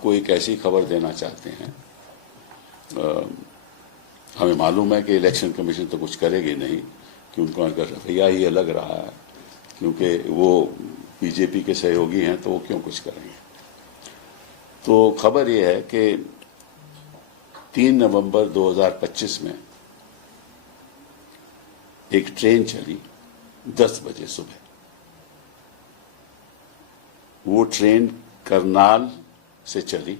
आपको एक ऐसी खबर देना चाहते हैं। हमें मालूम है कि इलेक्शन कमीशन तो कुछ करेगी नहीं, कि उनका रवैया ही अलग रहा है, क्योंकि वो बीजेपी के सहयोगी हैं, तो वो क्यों कुछ करेंगे। तो खबर ये है कि 3 नवंबर 2025 में एक ट्रेन चली 10 बजे सुबह। वो ट्रेन करनाल से चली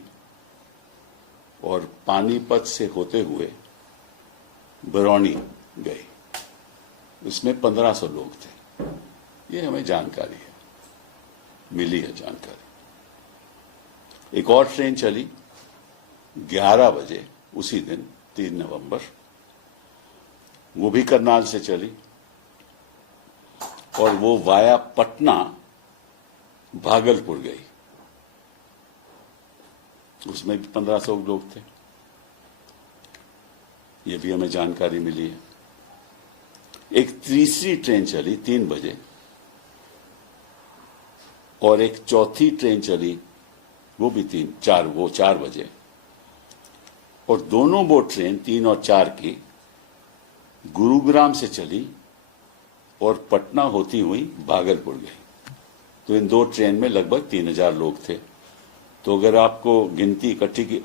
और पानीपत से होते हुए बरौनी गई। इसमें 1500 लोग थे। ये हमें जानकारी है, मिली है जानकारी। एक और ट्रेन चली 11 बजे उसी दिन 3 नवंबर, वो भी करनाल से चली और वो वाया पटना भागलपुर गई। उसमें भी 1500 लोग थे। ये भी हमें जानकारी मिली है। एक तीसरी ट्रेन चली 3 बजे और एक चौथी ट्रेन चली वो भी 4 बजे, और दोनों वो ट्रेन 3 और 4 की गुरुग्राम से चली और पटना होती हुई भागलपुर गई। तो इन 2 ट्रेन में लगभग 3000 लोग थे। तो अगर आपको गिनती इकट्ठी की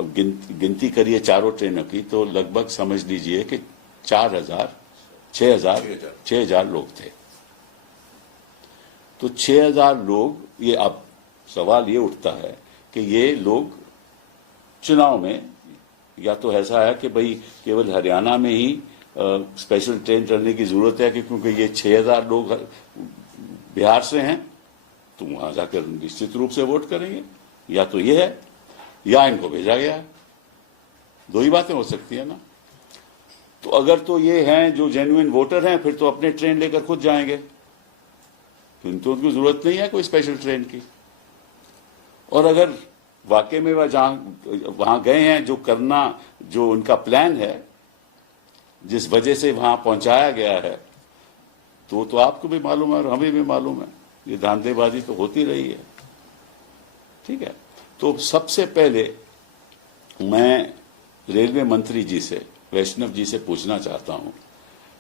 गिनती करिए चारों ट्रेनों की, तो लगभग समझ लीजिए कि 6,000 लोग थे। तो 6,000 लोग, ये अब सवाल ये उठता है कि ये लोग चुनाव में, या तो ऐसा है कि भाई केवल हरियाणा में ही स्पेशल ट्रेन चलने की जरूरत है कि क्योंकि ये 6,000 लोग बिहार से हैं तो वहां जाकर निश्चित रूप से वोट करेंगे, या तो ये है या इनको भेजा गया है। 2 ही बातें हो सकती है ना। तो अगर तो ये हैं जो जेन्युइन वोटर हैं, फिर तो अपने ट्रेन लेकर खुद जाएंगे, फिर तो उनको जरूरत नहीं है कोई स्पेशल ट्रेन की। और अगर वाकई में वहां गए हैं, जो करना, जो उनका प्लान है, जिस वजह से वहां पहुंचाया गया है, तो आपको भी मालूम है और हमें भी मालूम है, ये धांधलेबाजी तो होती रही है। ठीक है। तो सबसे पहले मैं रेलवे मंत्री जी से, वैष्णव जी से पूछना चाहता हूं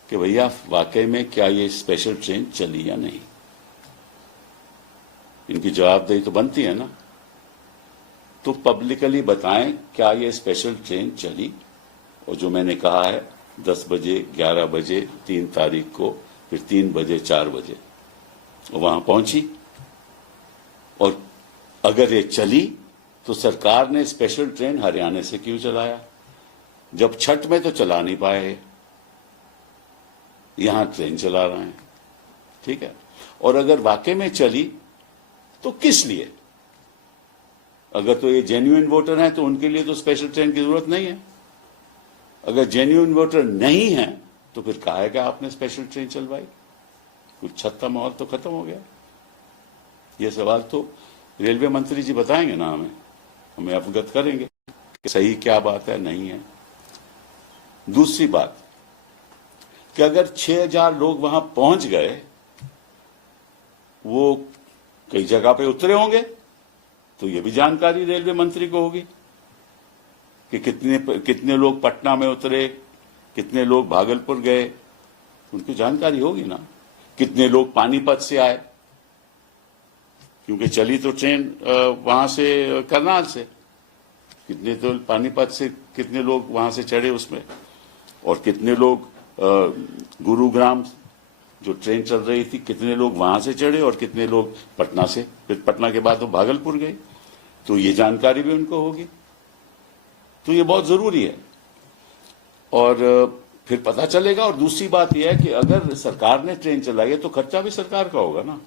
कि भैया वाकई में क्या ये स्पेशल ट्रेन चली या नहीं। इनकी जवाबदेही तो बनती है ना। तो पब्लिकली बताएं क्या ये स्पेशल ट्रेन चली, और जो मैंने कहा है 10 बजे, 11 बजे, 3 तारीख को, फिर 3 बजे, 4 बजे वहां पहुंची। और अगर ये चली तो सरकार ने स्पेशल ट्रेन हरियाणा से क्यों चलाया, जब छठ में तो चला नहीं पाए, यहां ट्रेन चला रहे हैं। ठीक है। और अगर वाकई में चली तो किस लिए? अगर तो ये जेन्युइन वोटर हैं तो उनके लिए तो स्पेशल ट्रेन की जरूरत नहीं है। अगर जेन्युइन वोटर नहीं है तो फिर कहा है कि आपने स्पेशल ट्रेन चलवाई। कुछ छत्ता माहौल तो खत्म हो गया। ये सवाल तो रेलवे मंत्री जी बताएंगे ना, हमें अवगत करेंगे कि सही क्या बात है, नहीं है। दूसरी बात कि अगर 6,000 लोग वहां पहुंच गए, वो कई जगह पे उतरे होंगे, तो ये भी जानकारी रेलवे मंत्री को होगी कि कितने लोग पटना में उतरे, कितने लोग भागलपुर गए, उनको जानकारी होगी ना। कितने लोग पानीपत से आए, क्योंकि चली तो ट्रेन वहां से करनाल से, कितने तो पानीपत से कितने लोग वहां से चढ़े उसमें, और कितने लोग गुरुग्राम जो ट्रेन चल रही थी, कितने लोग वहां से चढ़े और कितने लोग पटना से, फिर पटना के बाद वो भागलपुर गए, तो ये जानकारी भी उनको होगी। तो ये बहुत जरूरी है और फिर पता चलेगा। और दूसरी बात यह है कि अगर सरकार ने ट्रेन चलाई है तो खर्चा भी सरकार का होगा ना।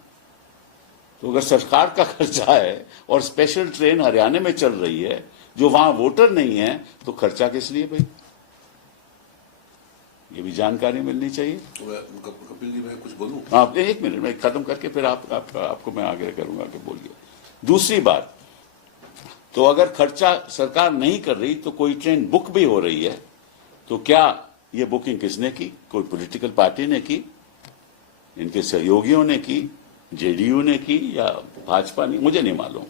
तो अगर सरकार का खर्चा है और स्पेशल ट्रेन हरियाणा में चल रही है जो वहां वोटर नहीं है, तो खर्चा किस लिए भाई? ये भी जानकारी मिलनी चाहिए। तो कपिल जी, मैं कुछ बोलूं? हाँ, 1 मिनट में खत्म करके फिर आपको मैं आगे करूंगा कि बोलिए। दूसरी बात, तो अगर खर्चा सरकार नहीं कर रही तो कोई ट्रेन बुक भी हो रही है, तो क्या ये बुकिंग किसने की? कोई पॉलिटिकल पार्टी ने की, इनके सहयोगियों ने की, जेडीयू ने की, या भाजपा ने? मुझे नहीं मालूम।